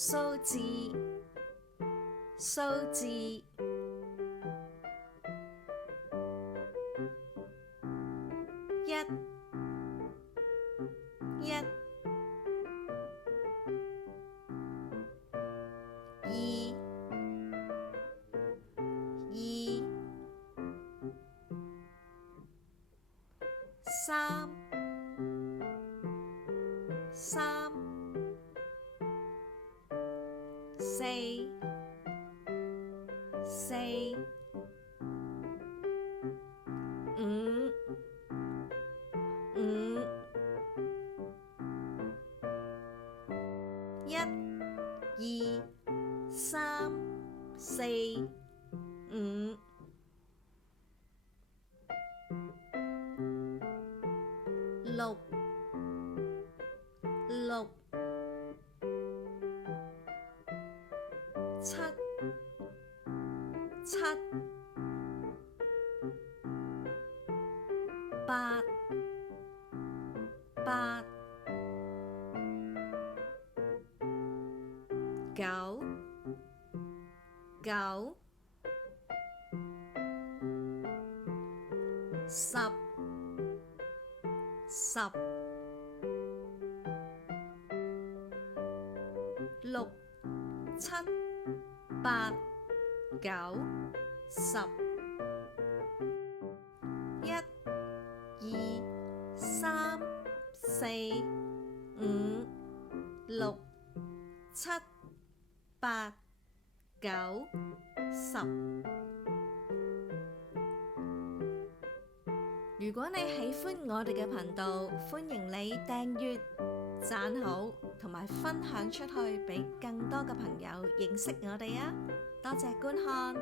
數字，數字，一，一，二，二，三，三，四，四，五，五，一，二，三，四，五，六，六，七，七，八，八，九，九，十，十，六，七，八，九，十，一，二，三，四，五，六，七，八，九，十。如果你喜歡我哋嘅頻道，歡迎你訂閱、讚好同埋分享出去，俾更多嘅朋友認識我哋啊！多謝觀看。